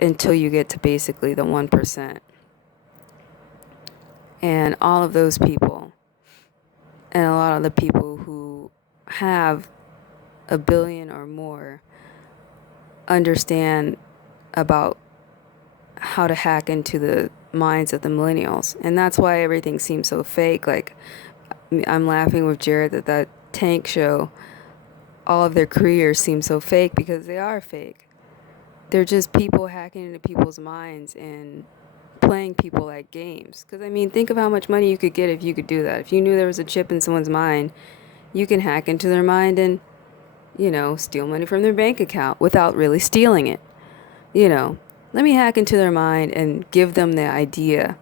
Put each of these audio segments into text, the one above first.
until you get to basically the 1%. And all of those people, and a lot of the people who have a billion or more, understand about how to hack into the minds of the millennials. And that's why everything seems so fake. Like, I'm laughing with Jared that Tank show, all of their careers seem so fake because they are fake. They're just people hacking into people's minds and playing people like games. Because, I mean, think of how much money you could get if you could do that. If you knew there was a chip in someone's mind, you can hack into their mind and, steal money from their bank account without really stealing it. Let me hack into their mind and give them the idea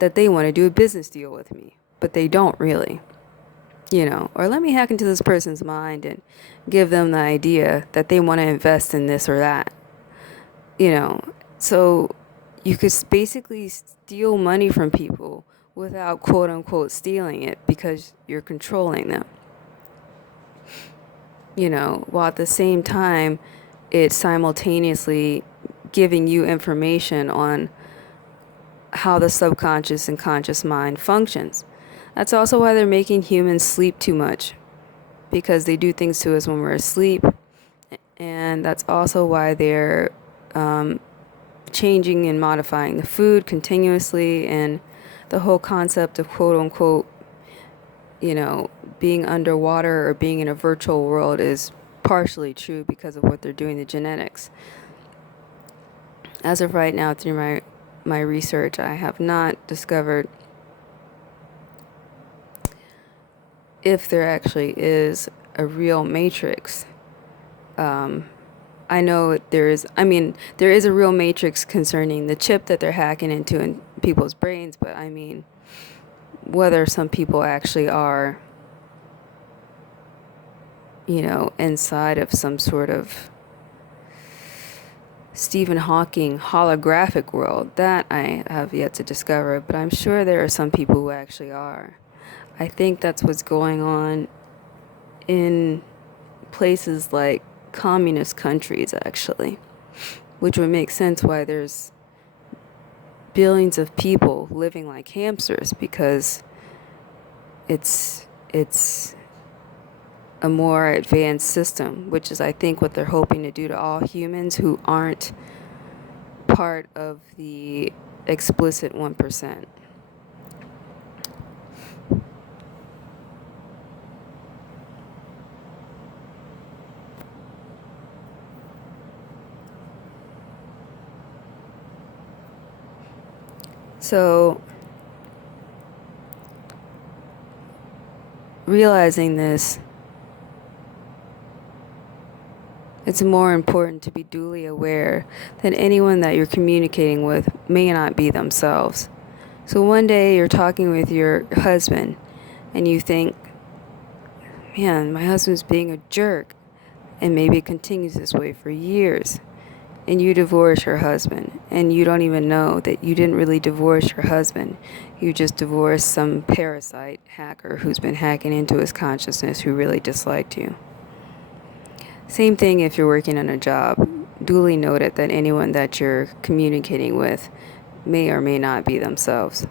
that they want to do a business deal with me, but they don't really. Or let me hack into this person's mind and give them the idea that they want to invest in this or that. So you could basically steal money from people without quote unquote stealing it because you're controlling them. While at the same time, it's simultaneously giving you information on how the subconscious and conscious mind functions. That's also why they're making humans sleep too much, because they do things to us when we're asleep. And that's also why they're changing and modifying the food continuously, and the whole concept of quote unquote, being underwater or being in a virtual world is partially true because of what they're doing to genetics. As of right now, through my research, I have not discovered if there actually is a real matrix. I know there is a real matrix concerning the chip that they're hacking into in people's brains, but I mean, whether some people actually are, inside of some sort of Stephen Hawking holographic world, that I have yet to discover, but I'm sure there are some people who actually are. I think that's what's going on in places like communist countries, actually, which would make sense why there's billions of people living like hamsters, because it's a more advanced system, which is, I think, what they're hoping to do to all humans who aren't part of the explicit 1%. So, realizing this, it's more important to be duly aware that anyone that you're communicating with may not be themselves. So one day you're talking with your husband and you think, man, my husband's being a jerk. And maybe it continues this way for years. And you divorce your husband, and you don't even know that you didn't really divorce your husband. You just divorced some parasite hacker who's been hacking into his consciousness who really disliked you. Same thing if you're working on a job. Duly noted that anyone that you're communicating with may or may not be themselves.